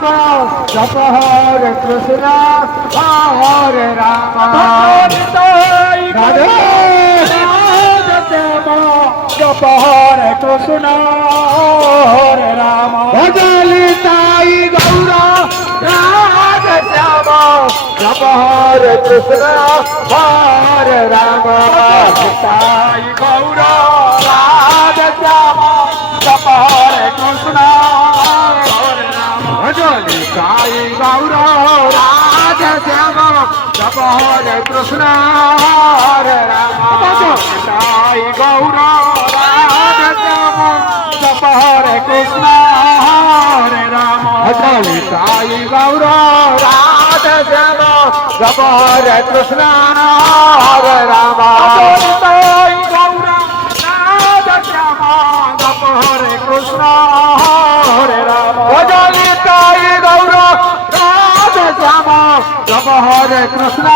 जप हरे कृष्ण हरे राम राधे जप हरे कृष्ण हरे राम भजलिताई गौरा राधे श्याम जप हरे कृष्ण हरे राम भजलिताई गौरा राधे श्याम जप हरे कृष्ण हरे राम भजलिताई गौरा राधे श्याम जप हरे कृष्ण हरे राम भजलिताई गौरा राधे श्याम जप हरे कृष्ण हरे राम भजलिताई गौरा राधे श्याम जप हरे कृष्ण हरे राम भजलिताई गौरा राधे श्याम जप हरे कृष्ण हरे राम भजलिताई गौरा राधे श्याम जप हरे कृष्ण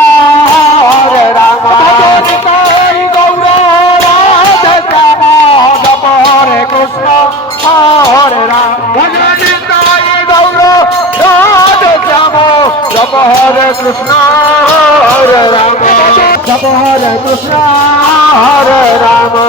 हरे राम भजलिताई गौरा राधे श्याम जप हरे कृष्ण हरे राम भजलिताई गौरा राधे श्याम जप हरे कृष्ण हरे राम जप हरे कृष्ण हरे राम